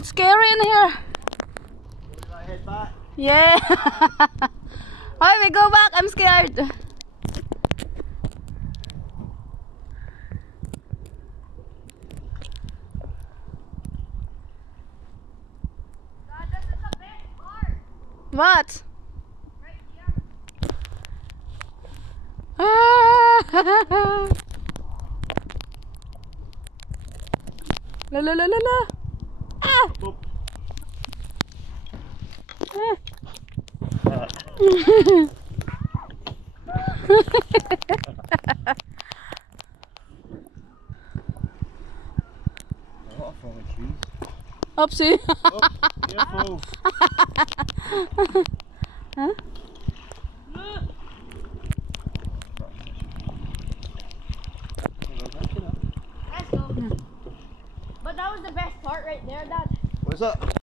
It's scary in here. Should I head back? Yeah. Alright, we go back. I'm scared. This is the best part. What? Right here. La la la la la. Ah. Oopsie. Oh, careful. Huh? Let's go. But that was the best part right there, Dad. What's up?